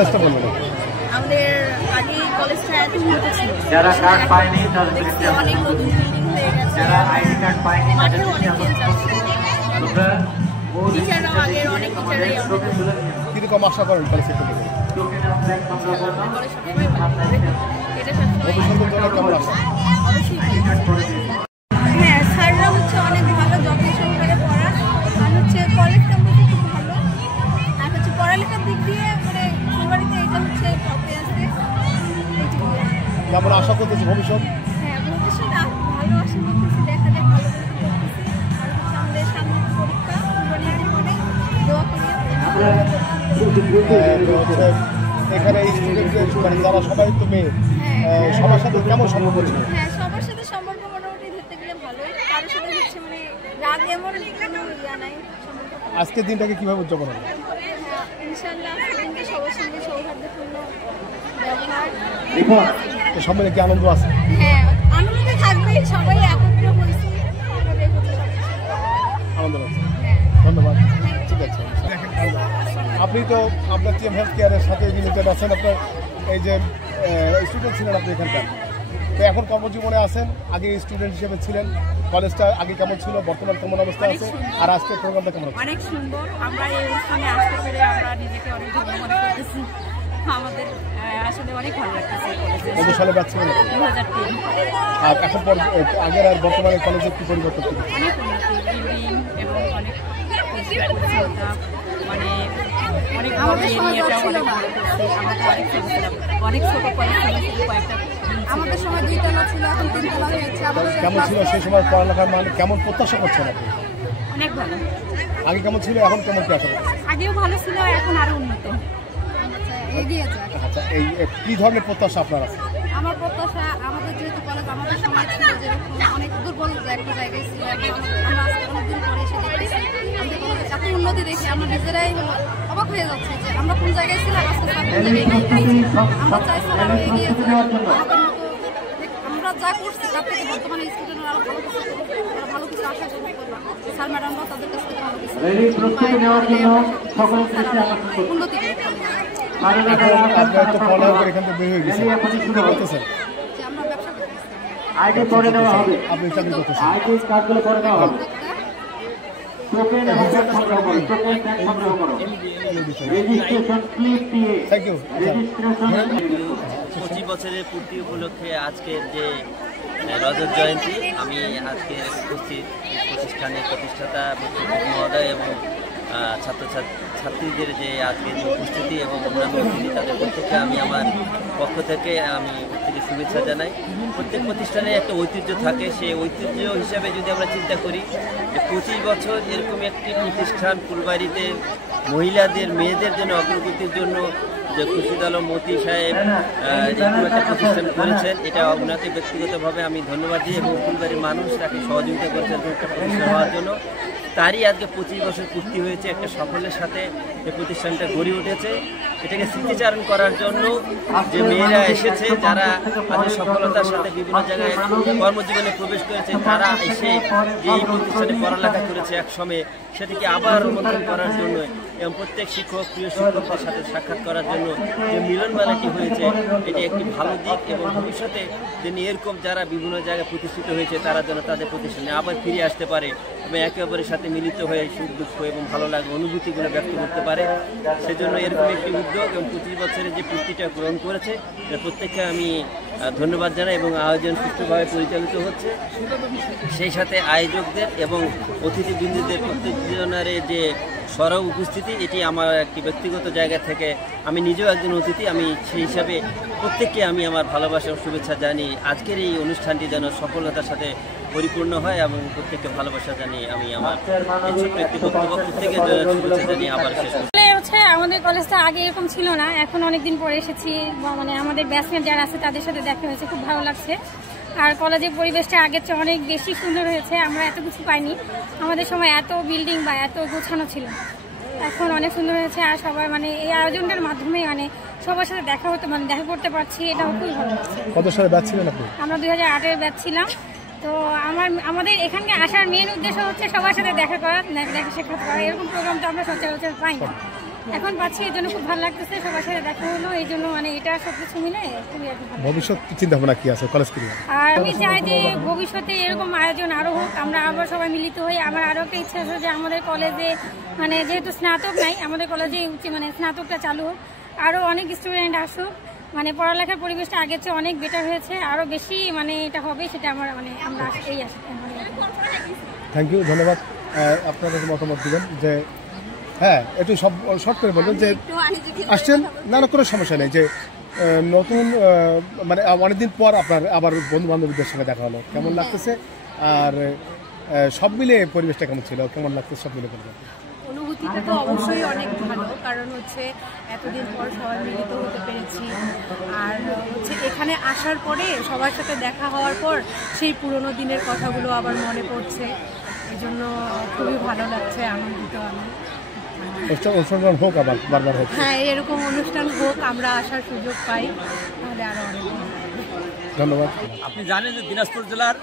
ডিটেইলসটা বলুন। আমাদের আগে কলেজটা এত উন্নত ছিল, যারা কার্ড পায়নি তাদের অনেক নতুন বিল্ডিং হয়ে গেছে, যারা আইডি কার্ড পায়নি মাঠেও অনেক চেঞ্জ আসছে, টিচাররাও আগের অনেক টিচাররাই কিরকম আশা করেন কলেজের থেকে? এটা সবসময় কেমন আশা? হ্যাঁ, স্যাররা হচ্ছে অনেক ভালো, যত্ন সহকারে পড়ান, আর হচ্ছে কলেজ ক্যাম্পাসে খুব ভালো, আর হচ্ছে পড়ালেখার দিক দিয়ে মানে ফুলবাড়িতে এটা হচ্ছে টপে আছে। কেমন আশা করতেছি ভবিষ্যৎ? হ্যাঁ, ভবিষ্যৎ ভালো আশা করতেছি, দেখা যাক ভালো করতেছি। আর হচ্ছে আমাদের সামনে পরীক্ষা, ফুলবাড়িতে পড়ে দোয়া করি। এখানে স্টুডেন্ট যারা সবাই তো মেয়ে, সবার সাথে কেমন সম্পর্ক ছিল? হ্যাঁ, সবার সাথে সম্পর্ক মোটামুটি ধরতে গেলে ভালোই, কারোর সাথে হচ্ছে মানে রাগ এমন কোনো ইয়া নাই সম্পর্ক। আজকের দিনটাকে কিভাবে উদযাপন হবে? হ্যাঁ, ইনশাআল্লাহ আজকের দিনটা সবার সঙ্গে সৌহার্দ্যপূর্ণ ব্যবহার। সব মিলে কি আনন্দ আছে? হ্যাঁ, আনন্দ থাকবে, সবাই একত্র হয়েছি, আনন্দ আছে। ধন্যবাদ, ঠিক আছে। আপনি তো আপনার টিএম হেলথ কেয়ারের সাথে রিলেটেড আছেন, আপনার এই যে স্টুডেন্ট ছিলেন আপনি এখানকার, তো এখন কর্মজীবনে আছেন, আগে স্টুডেন্ট হিসেবে ছিলেন, কলেজটা আগে কেমন ছিল, বর্তমান কেমন অবস্থা আছে, আর আজকের প্রোগ্রামটা কেমন? অনেক সুন্দর, আমরা এই অনুষ্ঠানে আসতে পেরে আমরা নিজেকে অনেক ধন্য মনে করতেছি, আমাদের আসলে অনেক ভালো লাগতেছে। কত সালে ব্যাচ ছিলেন? 2003। আর এখন আগের আর বর্তমানে কলেজের কি পরিবর্তন? অনেক উন্নতি, বিল্ডিং এবং অনেক পরিষ্কার পরিচ্ছন্নতা, মানে অনেক আমাদের সময় এরিয়াটা অনেক ভালো করছে। আমরা অনেক ছোট ছিলাম, অনেক ছোট কলেজ ছিল, শুধু কয়েকটা আমাদের সময় 2 তলা ছিল, এখন 3 তলা হয়েছে। কেমন ছিল সেই সময় পড়ালেখার মান, কেমন প্রত্যাশা করছেন আপনি? অনেক ভালো। আগে কেমন ছিল, এখন কেমন কি আশা করছেন? আগেও ভালো ছিল, এখন আরো উন্নত। এগিয়ে যায়। আচ্ছা, এই কি ধরনের প্রত্যাশা আপনার আছে? আমার প্রত্যাশা, আমাদের যেহেতু কলেজ আমাদের সময় ছিল যেরকম অনেক দুর্বল একটা জায়গায় ছিল, আমরা আজকে অনেকদিন পরে এসে দেখতেছি আমাদের কলেজে এত উন্নতি দেখি আমরা নিজেরাই অবাক হয়ে যাচ্ছি যে আমরা কোন জায়গায় ছিলাম, আজকে কোন জায়গায় আমরা চাইছিলাম আরো এগিয়ে যাই, আমরা যা করছি তার থেকে বর্তমানে স্টুডেন্টরা আরো ভালো কিছু করবে, তারা ভালো কিছু আশা করবে, স্যার ম্যাডামরা তাদের কাছ থেকে ভালো কিছু উন্নতি করবে। আপনার তো পড়ালেখা এখান থেকে বের হয়ে গেছে, কি করতেছেন? আইডি পরে দেওয়া হবে, আপনি চাকরি করতেছেন? আইডি কার্ডগুলো পরে দেওয়া হবে। টোকেন সংগ্রহ করো, টোকেন সংগ্রহ করো, রেজিস্ট্রেশন স্লিপ দিয়ে। Thank you. 25 বছরের পূর্তি উপলক্ষে আজকের যে রজত জয়ন্তী, আমি আজকে উপস্থিত প্রতিষ্ঠানের প্রতিষ্ঠাতা মহোদয় এবং ছাত্রীদের যে আজকে যে উপস্থিতি এবং অন্যান্য অতিথি, তাদের প্রত্যেককে আমি আমার পক্ষ থেকে আমি প্রত্যেকে শুভেচ্ছা জানাই। প্রত্যেক প্রতিষ্ঠানে একটা ঐতিহ্য থাকে, সেই ঐতিহ্য হিসাবে যদি আমরা চিন্তা করি যে 25 বছর এরকম একটি প্রতিষ্ঠান ফুলবাড়িতে মহিলাদের মেয়েদের জন্য অগ্রগতির জন্য যে খুরশিদ আলম মতি সাহেব এরকম একটা প্রতিষ্ঠান করেছেন, এটা ওনাকে ব্যক্তিগতভাবে আমি ধন্যবাদ দিই এবং ফুলবাড়ির মানুষ তাকে সহযোগিতা করেছেন একটা প্রতিষ্ঠান হওয়ার জন্য। তারই আজকে 25 বছর পূর্তি হয়েছে, একটা সাফল্যের সাথে এই প্রতিষ্ঠানটা গড়ে উঠেছে। এটাকে স্মৃতিচারণ করার জন্য যে মেয়েরা এসেছে, যারা আজকে সফলতার সাথে বিভিন্ন জায়গায় কর্মজীবনে প্রবেশ করেছে, তারা এসে এই প্রতিষ্ঠানে পড়ালেখা করেছে এক সময়ে, সেটিকে আবার রোমন্থন করার জন্য এবং প্রত্যেক শিক্ষক প্রিয় শিক্ষকদের সাথে সাক্ষাৎ করার জন্য যে মিলনমেলাটি হয়েছে, এটি একটি ভালো দিক এবং ভবিষ্যতে যেন এরকম যারা বিভিন্ন জায়গায় প্রতিষ্ঠিত হয়েছে তারা যেন তাদের প্রতিষ্ঠানে আবার ফিরে আসতে পারে এবং একে অপরের সাথে মিলিত হয়ে সুখ দুঃখ এবং ভালো লাগা অনুভূতিগুলো ব্যক্ত করতে পারে। সেজন্য এরকম একটি উদ্যোগ এবং 25 বছরের যে পূর্তিটা গ্রহণ করেছে, প্রত্যেককে আমি ধন্যবাদ জানাই এবং আয়োজন সুষ্ঠুভাবে পরিচালিত হচ্ছে। সেই সাথে আয়োজকদের এবং অতিথিবৃন্দদের প্রত্যেকজনের যে সরব উপস্থিতি, এটি আমার একটি ব্যক্তিগত জায়গা থেকে, আমি নিজেও একজন অতিথি, আমি সেই হিসাবে প্রত্যেককে আমি আমার ভালোবাসা ও শুভেচ্ছা জানিয়ে আজকের এই অনুষ্ঠানটি যেন সফলতার সাথে পরিপূর্ণ হয় এবং প্রত্যেককে ভালোবাসা জানিয়ে আমি আমার এই ছোট্ট একটি বক্তব্য প্রত্যেকের শুভেচ্ছা জানিয়ে আবার শেষ করছি। আমাদের কলেজটা আগে এরকম ছিল না, এখন অনেকদিন পরে এসেছি, মানে আমাদের ব্যাচমেট যারা আছে তাদের সাথে দেখা হয়েছে, খুব ভালো লাগছে। আর কলেজের পরিবেশটা আগের চেয়ে অনেক বেশি সুন্দর হয়েছে, আমরা এত কিছু পাইনি, আমাদের সময় এত বিল্ডিং বা এত গোছানো ছিল, এখন অনেক সুন্দর হয়েছে। আর সবাই মানে এই আয়োজনটার মাধ্যমে মানে সবার সাথে দেখা হতে মানে দেখা করতে পারছি, এটাও খুবই ভালো লাগছে। কত সালে ব্যাচ ছিলেন আপনি? আমরা 2008-এর ব্যাচ ছিলাম। তো আমাদের এখানকে আসার মেন উদ্দেশ্য হচ্ছে সবার সাথে দেখা করা, দেখা সাক্ষাৎ করা, এরকম প্রোগ্রাম তো আমরা সচরাচর পাই না। এখন পাচ্ছি, এই জন্য খুব ভালো লাগতেছে, সবার সাথে দেখা হলো, এই জন্য মানে এটা সব কিছু মিলে খুবই আর কি ভালো। ভবিষ্যৎ চিন্তা ভাবনা কি আছে কলেজ থেকে? আর আমি চাই যে ভবিষ্যতে এরকম আয়োজন আরো হোক, আমরা আবার সবাই মিলিত হই। আমার আরো একটা ইচ্ছা আছে যে আমাদের কলেজে মানে যেহেতু স্নাতক নাই, আমাদের কলেজে মানে স্নাতকটা চালু হোক, আরো অনেক স্টুডেন্ট আসুক, মানে পড়ালেখার পরিবেশটা আগের চেয়ে অনেক বেটার হয়েছে, আরো বেশি মানে এটা হবে, সেটা আমার মানে আমরা এই আসি। থ্যাংক ইউ, ধন্যবাদ। আপনারা মতামত দিবেন যে হ্যাঁ একটু সব শর্ট করে বলবেন যে আসছেন, না না কোনো সমস্যা নেই, যে নতুন মানে অনেকদিন পর আপনার আবার বন্ধু বান্ধবীদের সঙ্গে দেখা হলো, কেমন লাগতেছে? আর সব মিলে পরিবেশটা কেমন ছিল, কেমন লাগতেছে সব মিলে বলবেন? অনুভূতিটা তো অবশ্যই অনেক ভালো, কারণ হচ্ছে এতদিন পর সবাই মিলিত হতে পেরেছি। আর হচ্ছে এখানে আসার পরে সবার সাথে দেখা হওয়ার পর সেই পুরনো দিনের কথাগুলো আবার মনে পড়ছে, এই জন্য খুবই ভালো লাগছে, আনন্দিত আমি। অনুষ্ঠান হোক আবার বারবার হোক, হ্যাঁ এরকম অনুষ্ঠান হোক, আমরা আসার সুযোগ পাই, তাহলে আরো অনেক ধন্যবাদ। আপনি জানেন যে দিনাজপুর জেলার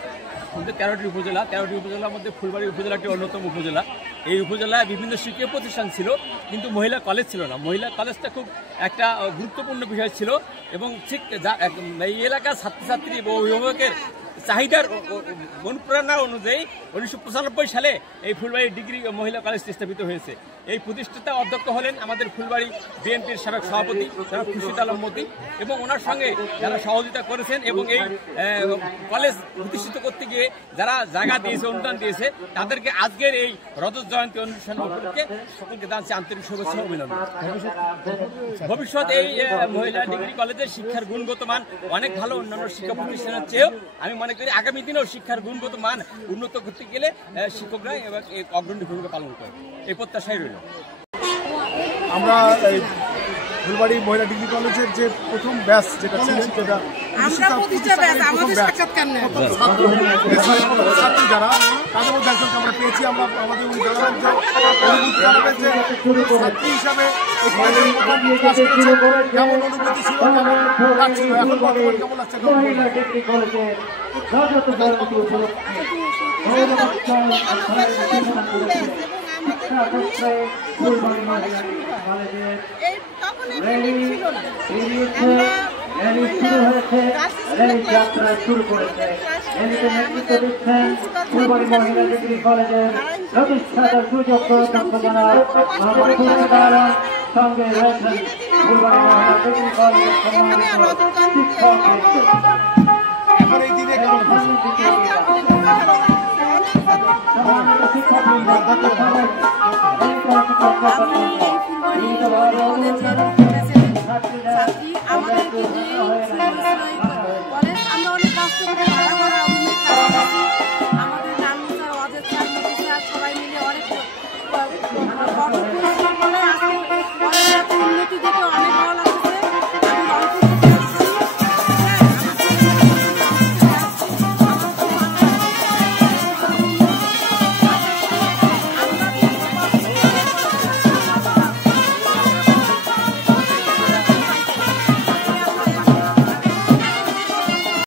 মধ্যে 13টি উপজেলা, 13টি উপজেলার মধ্যে ফুলবাড়ি উপজেলাটি অন্যতম উপজেলা। এই উপজেলায় বিভিন্ন শিক্ষা প্রতিষ্ঠান ছিল, কিন্তু মহিলা কলেজ ছিল না। মহিলা কলেজটা খুব একটা গুরুত্বপূর্ণ বিষয় ছিল, এবং ঠিক এই এলাকার ছাত্রছাত্রী এবং অভিভাবকের চাহিদার অনুপ্রেরণা অনুযায়ী 1995 সালে এই ফুলবাড়ি ডিগ্রি মহিলা কলেজ স্থাপিত হয়েছে। এই প্রতিষ্ঠাতা অধ্যক্ষ হলেন আমাদের ফুলবাড়ি বিএনপির সাবেক সভাপতি জনাব খুরশিদ আলম মতি, এবং ওনার সঙ্গে যারা সহযোগিতা করেছেন এবং এই কলেজ প্রতিষ্ঠিত করতে গিয়ে যারা জায়গা দিয়েছে, অনুদান দিয়েছে, তাদেরকে আজকের এই রজত জয়ন্তী অনুষ্ঠান উপলক্ষে সকলকে জানাচ্ছি আন্তরিক শুভেচ্ছা অভিনন্দন। ভবিষ্যৎ এই মহিলা ডিগ্রি কলেজের শিক্ষার গুণগত মান অনেক ভালো, অন্যান্য শিক্ষা প্রতিষ্ঠানের চেয়েও। আমি মনে করি আগামী দিনেও শিক্ষার গুণগত মান উন্নত করতে গেলে শিক্ষকরা এবং অগ্রণী ভূমিকা পালন করে, এই প্রত্যাশাই রইল। আমরা এই ফুলবাড়ি মহিলা ডিগ্রি কলেজের যে প্রথম ব্যাচ যেটা ছিল, সেটা ছাত্রী যারা তাদের মধ্যে একজনকে আমরা পেয়েছি। আমরা আমাদের উনি জানালেন যে ছাত্রী হিসাবে কেমন অনুভূতি ছিল, কেমন লাগছিল, এখন বর্তমানে কেমন লাগছে? যাত্রা শুরু করেছে নেতৃত্ব দিচ্ছেন ফুলবাড়ি মহিলা ডিগ্রি কলেজের প্রতিষ্ঠাতা সুযোগ্য অধ্যাপক সঙ্গে রয়েছেন ফুলবাড়ি মহিলা ডিগ্রি কলেজের সম্মানিত শিক্ষক। এখন এই দিনে কেমন সম্মানিত শিক্ষক